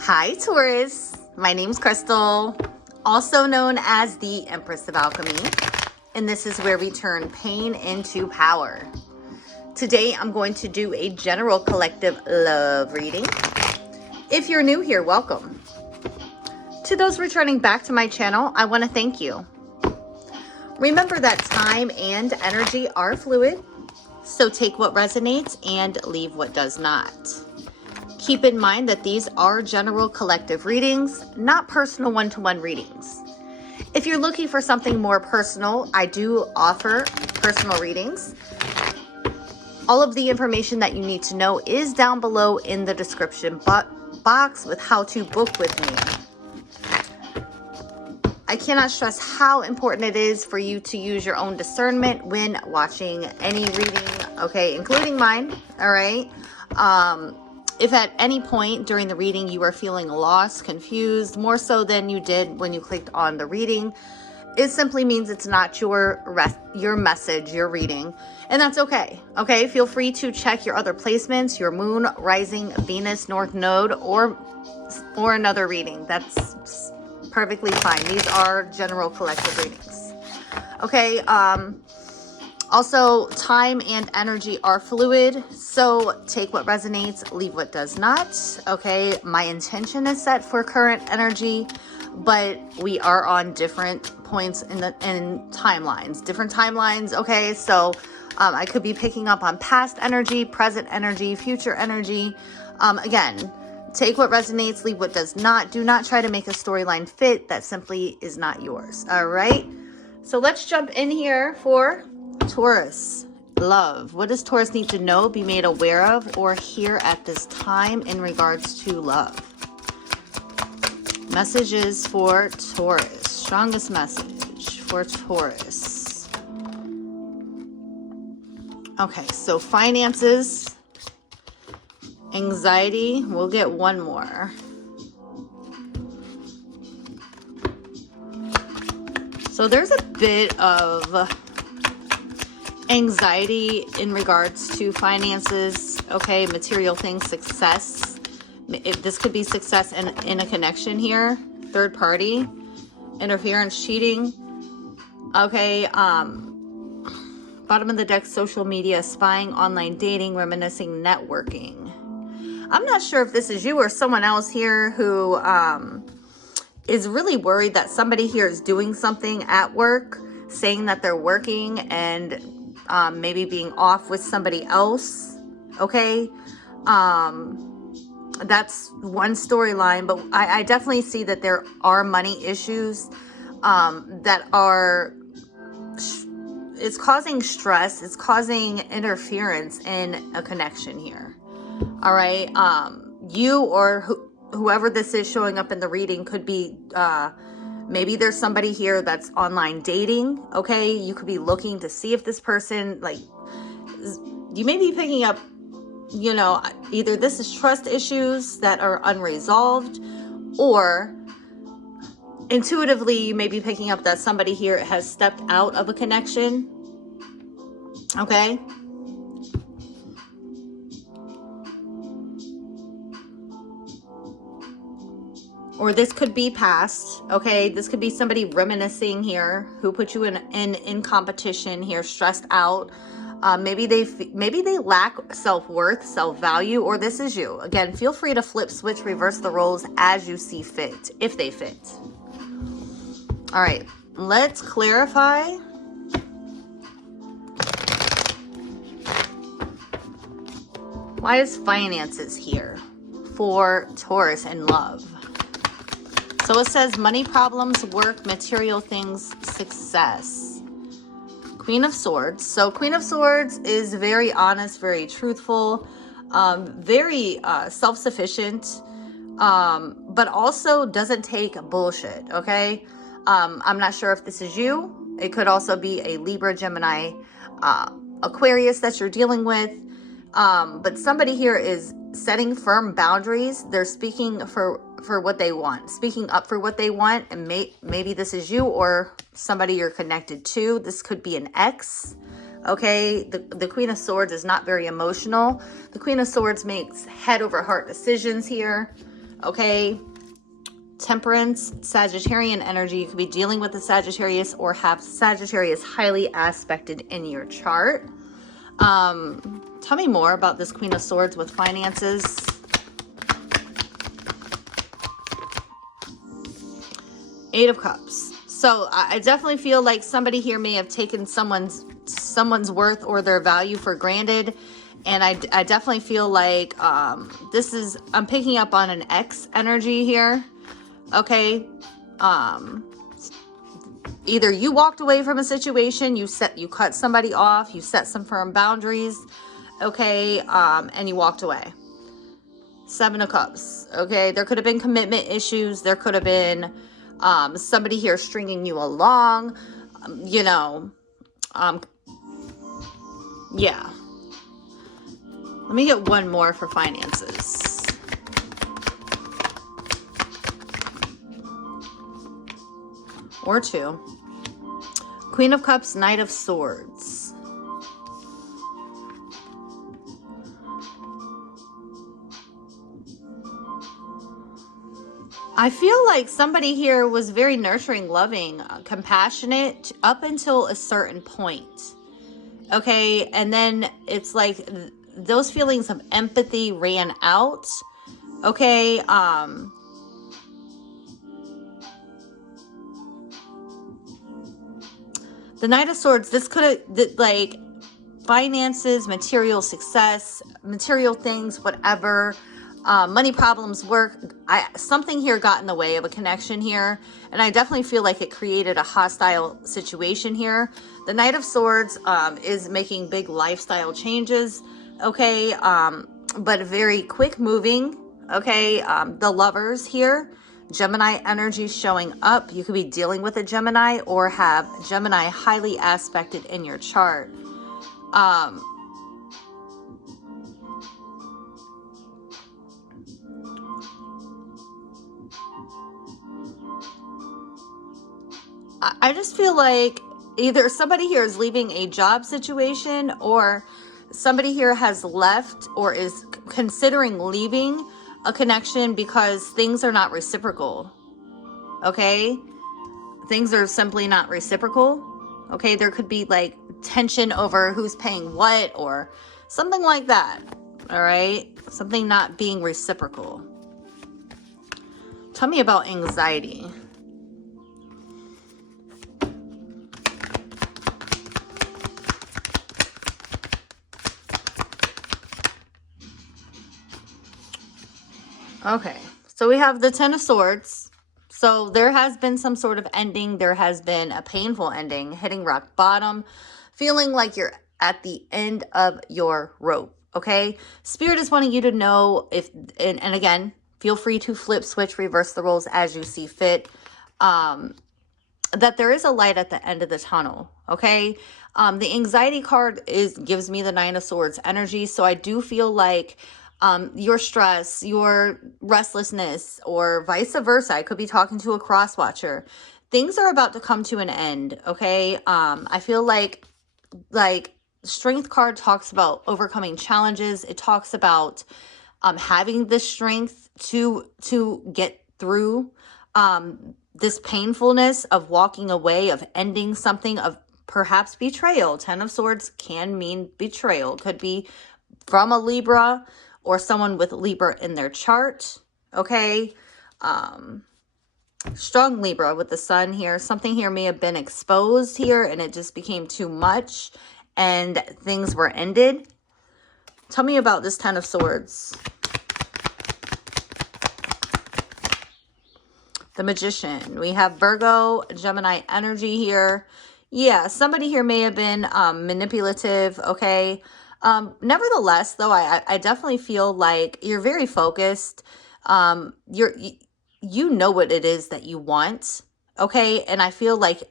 Hi Taurus, my name's Crystal, also known as the Empress of Alchemy, and this is where we turn pain into power. Today I'm going to do a general collective love reading. If you're new here, welcome. To those returning back to my channel, I want to thank you. Remember that time and energy are fluid, so take what resonates and leave what does not. Keep in mind that these are general collective readings, not personal one-to-one readings. If you're looking for something more personal, I do offer personal readings. All of the information that you need to know is down below in the description box with how to book with me. I cannot stress how important it is for you to use your own discernment when watching any reading, okay, including mine, all right? If at any point during the reading you are feeling lost, confused, more so than you did when you clicked on the reading, it simply means it's not your message, your reading, and that's okay. Okay, feel free to check your other placements, your moon, rising, Venus, North Node, or another reading. That's perfectly fine. These are general collective readings. Okay, also, time and energy are fluid, so take what resonates, leave what does not. Okay, my intention is set for current energy, but we are on different points in timelines, different timelines. Okay, so I could be picking up on past energy, present energy, future energy. Again, take what resonates, leave what does not. Do not try to make a storyline fit that simply is not yours. All right, so let's jump in here for Taurus, love. What does Taurus need to know, be made aware of, or hear at this time in regards to love? Messages for Taurus. Strongest message for Taurus. Okay, so finances, anxiety. We'll get one more. So there's a bit of anxiety in regards to finances, okay, material things, success. This could be success in a connection here, third party, interference, cheating, okay, bottom of the deck, social media, spying, online dating, reminiscing, networking. I'm not sure if this is you or someone else here who is really worried that somebody here is doing something at work, saying that they're working and maybe being off with somebody else, okay? That's one storyline, but I definitely see that there are money issues that are, it's causing stress, it's causing interference in a connection here, all right? You or whoever this is showing up in the reading could be, maybe there's somebody here that's online dating, okay? You could be looking to see if this person, like, you may be picking up, you know, either this is trust issues that are unresolved, or intuitively you may be picking up that somebody here has stepped out of a connection, okay? Or this could be past, okay? This could be somebody reminiscing here who put you in competition here, stressed out. Maybe they lack self-worth, self-value, or this is you. Again, feel free to flip, switch, reverse the roles as you see fit, if they fit. All right, let's clarify. Why is finances here for Taurus and love? So it says money problems, work, material things, success. Queen of Swords. So Queen of Swords is very honest, very truthful, very self-sufficient, but also doesn't take bullshit, okay? I'm not sure if this is you. It could also be a Libra, Gemini, Aquarius that you're dealing with. But somebody here is setting firm boundaries. They're speaking for what they want, speaking up for what they want. And maybe this is you or somebody you're connected to. This could be an ex. Okay, the Queen of Swords is not very emotional. The Queen of Swords makes head over heart decisions here. Okay. Temperance, Sagittarian energy. You could be dealing with the Sagittarius or have Sagittarius highly aspected in your chart. Tell me more about this Queen of Swords with finances. Eight of Cups. So I definitely feel like somebody here may have taken someone's worth or their value for granted. And I definitely feel like I'm picking up on an ex energy here. Okay. Either you walked away from a situation, you cut somebody off, you set some firm boundaries, okay, and you walked away. Seven of Cups. Okay, there could have been commitment issues. There could have been somebody here stringing you along, yeah. Let me get one more for finances. Or two. Queen of Cups, Knight of Swords. I feel like somebody here was very nurturing, loving, compassionate up until a certain point. Okay, and then it's like those feelings of empathy ran out. Okay, the Knight of Swords, this could have, like, finances, material success, material things, whatever, money problems, work. Something here got in the way of a connection here. And I definitely feel like it created a hostile situation here. The Knight of Swords is making big lifestyle changes. Okay. But very quick moving. Okay. The Lovers here. Gemini energy showing up. You could be dealing with a Gemini or have Gemini highly aspected in your chart. I just feel like either somebody here is leaving a job situation or somebody here has left or is considering leaving a connection because things are not reciprocal. Okay? Things are simply not reciprocal. Okay? There could be like tension over who's paying what or something like that. All right? Something not being reciprocal. Tell me about anxiety. Okay, so we have the Ten of Swords. So there has been some sort of ending. There has been a painful ending, hitting rock bottom, feeling like you're at the end of your rope. Okay, Spirit is wanting you to know if, and again, feel free to flip, switch, reverse the roles as you see fit, that there is a light at the end of the tunnel. Okay, the anxiety card gives me the Nine of Swords energy. So I do feel like your stress, your restlessness, or vice versa. I could be talking to a cross watcher. Things are about to come to an end. Okay. I feel like Strength card talks about overcoming challenges. It talks about having the strength to get through this painfulness of walking away, of ending something, of perhaps betrayal. Ten of Swords can mean betrayal. Could be from a Libra or someone with Libra in their chart. Okay. Strong Libra with the Sun here. Something here may have been exposed here and it just became too much and things were ended. Tell me about this Ten of Swords. The Magician. We have Virgo, Gemini energy here. Yeah, somebody here may have been manipulative. Okay. Nevertheless, though, I definitely feel like you're very focused. You know what it is that you want. Okay. And I feel like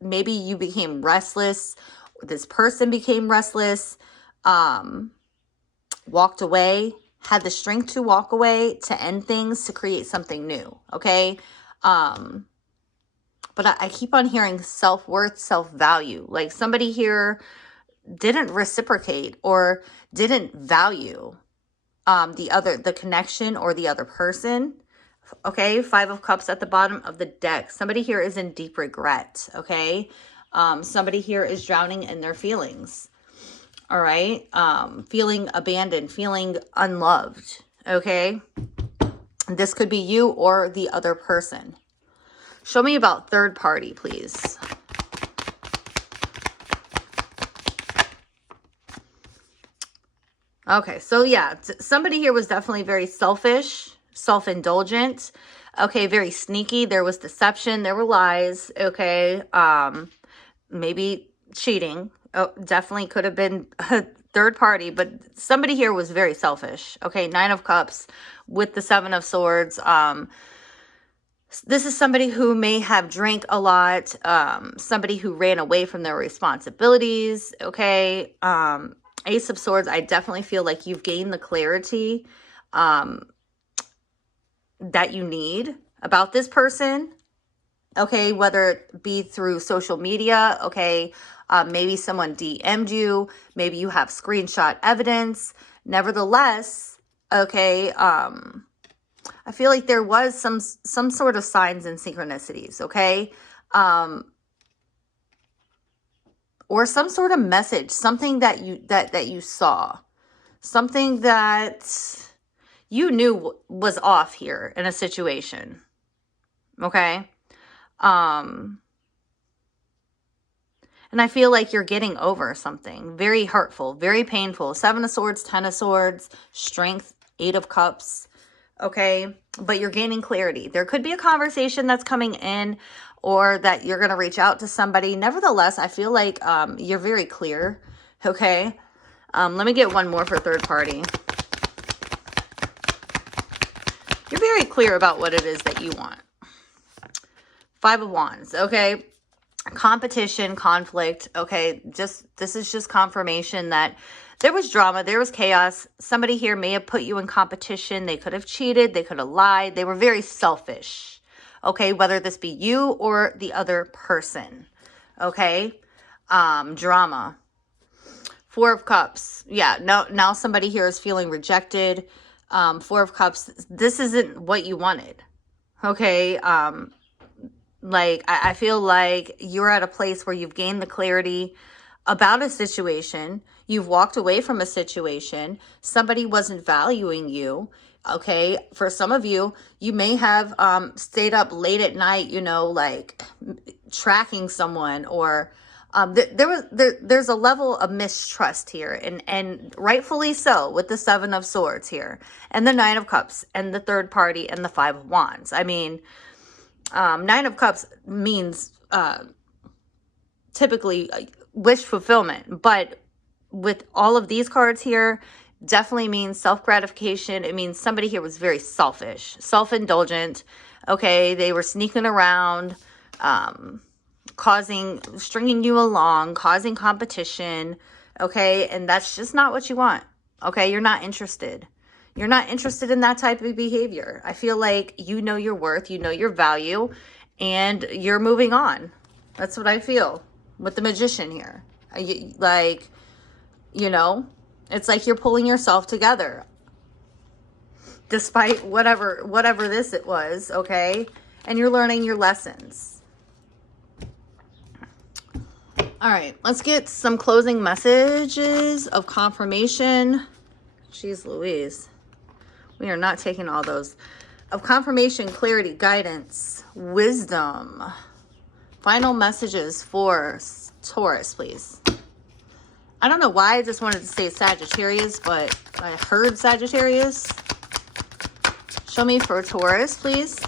maybe you became restless. This person became restless, walked away, had the strength to walk away, to end things, to create something new. Okay. But I keep on hearing self-worth, self-value. Like somebody here didn't reciprocate or didn't value the connection or the other person. Okay, Five of Cups at the bottom of the deck. Somebody here is in deep regret, okay? Somebody here is drowning in their feelings, all right? Feeling abandoned, feeling unloved, okay? This could be you or the other person. Show me about third party, please. Okay, so yeah, somebody here was definitely very selfish, self-indulgent, okay, very sneaky. There was deception, there were lies, okay, maybe cheating. Oh, definitely could have been a third party, but somebody here was very selfish, okay. Nine of Cups with the Seven of Swords. This is somebody who may have drank a lot, somebody who ran away from their responsibilities, okay. Ace of Swords, I definitely feel like you've gained the clarity that you need about this person, okay, whether it be through social media, okay, maybe someone DM'd you, maybe you have screenshot evidence. Nevertheless, okay, I feel like there was some sort of signs and synchronicities, okay, or some sort of message, something that you saw, something that you knew was off here in a situation, okay? And I feel like you're getting over something very hurtful, very painful. Seven of Swords, Ten of Swords, Strength, Eight of Cups, okay? But you're gaining clarity. There could be a conversation that's coming in, or that you're going to reach out to somebody. Nevertheless, I feel like you're very clear, okay? Let me get one more for third party. You're very clear about what it is that you want. Five of Wands, okay? Competition, conflict, okay? This is just confirmation that there was drama, there was chaos. Somebody here may have put you in competition. They could have cheated, they could have lied. They were very selfish, okay? Whether this be you or the other person, okay? Drama. Four of Cups. Yeah, now somebody here is feeling rejected. Four of Cups. This isn't what you wanted, okay? Like, I feel like you're at a place where you've gained the clarity about a situation. You've walked away from a situation. Somebody wasn't valuing you. Okay. For some of you, you may have stayed up late at night, you know, like tracking someone, or there's a level of mistrust here, and rightfully so, with the Seven of Swords here, and the Nine of Cups, and the third party, and the Five of Wands. I mean, Nine of Cups means typically wish fulfillment, but with all of these cards here, definitely means self-gratification. It means somebody here was very selfish, self-indulgent, okay? They were sneaking around, stringing you along, causing competition, okay? And that's just not what you want, okay? You're not interested. You're not interested in that type of behavior. I feel like you know your worth, you know your value, and you're moving on. That's what I feel with the Magician here. Like, you know, it's like you're pulling yourself together despite whatever this it was, okay? And you're learning your lessons. All right, let's get some closing messages of confirmation. Jeez Louise. We are not taking all those. Of confirmation, clarity, guidance, wisdom. Final messages for Taurus, please. I don't know why I just wanted to say Sagittarius, but I heard Sagittarius. Show me for Taurus, please.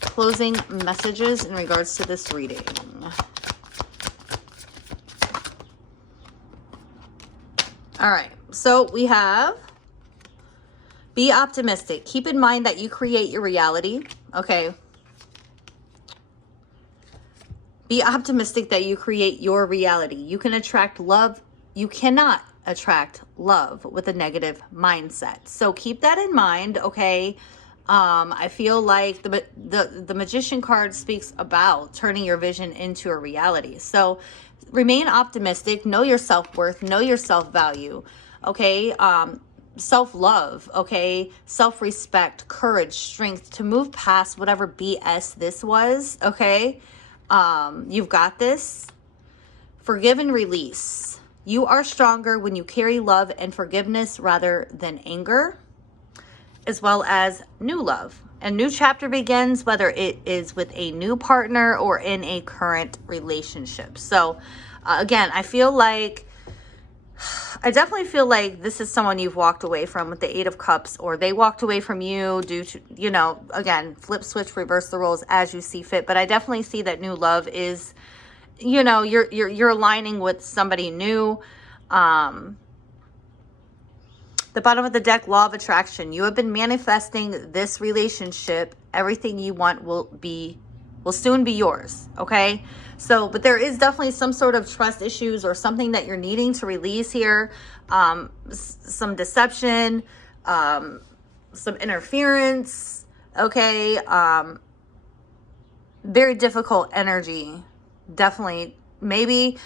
Closing messages in regards to this reading. All right, so we have be optimistic. Keep in mind that you create your reality, okay? Be optimistic that you create your reality. You can attract love. You cannot attract love with a negative mindset. So keep that in mind, okay? I feel like the Magician card speaks about turning your vision into a reality. So remain optimistic. Know your self-worth. Know your self-value, okay? self-love, okay? Self-respect, courage, strength to move past whatever BS this was, okay? You've got this. Forgive and release. You are stronger when you carry love and forgiveness rather than anger, as well as new love. A new chapter begins, whether it is with a new partner or in a current relationship. So again, I definitely feel like this is someone you've walked away from with the Eight of Cups, or they walked away from you due to, you know, again, flip switch, reverse the roles as you see fit. But I definitely see that new love is, you know, you're aligning with somebody new. The bottom of the deck, law of attraction. You have been manifesting this relationship. Everything you want will soon be yours. Okay. So, but there is definitely some sort of trust issues or something that you're needing to release here. Some deception, some interference. Okay. Very difficult energy. Definitely. Maybe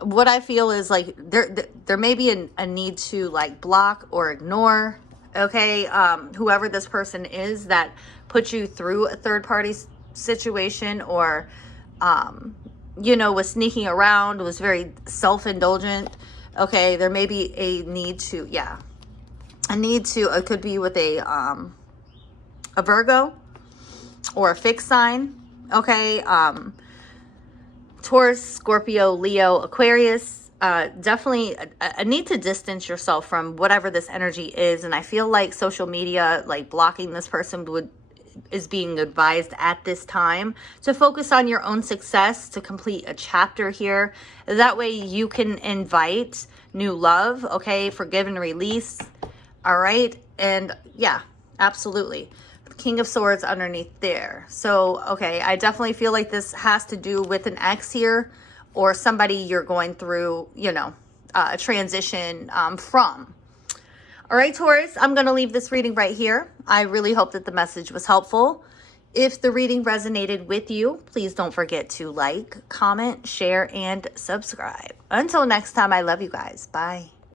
what I feel is like there may be a need to like block or ignore, okay, whoever this person is that put you through a third party situation, or you know, was sneaking around, was very self-indulgent. Okay, there may be a need to, it could be with a Virgo or a fixed sign, okay, Taurus, Scorpio, Leo, Aquarius. Definitely a need to distance yourself from whatever this energy is. And I feel like social media, like blocking this person is being advised at this time to focus on your own success, to complete a chapter here. That way you can invite new love, okay? Forgive and release. All right. And yeah, absolutely. King of Swords underneath there. So, okay, I definitely feel like this has to do with an ex here, or somebody you're going through, you know, a transition from. All right, Taurus, I'm going to leave this reading right here. I really hope that the message was helpful. If the reading resonated with you, please don't forget to like, comment, share, and subscribe. Until next time, I love you guys. Bye.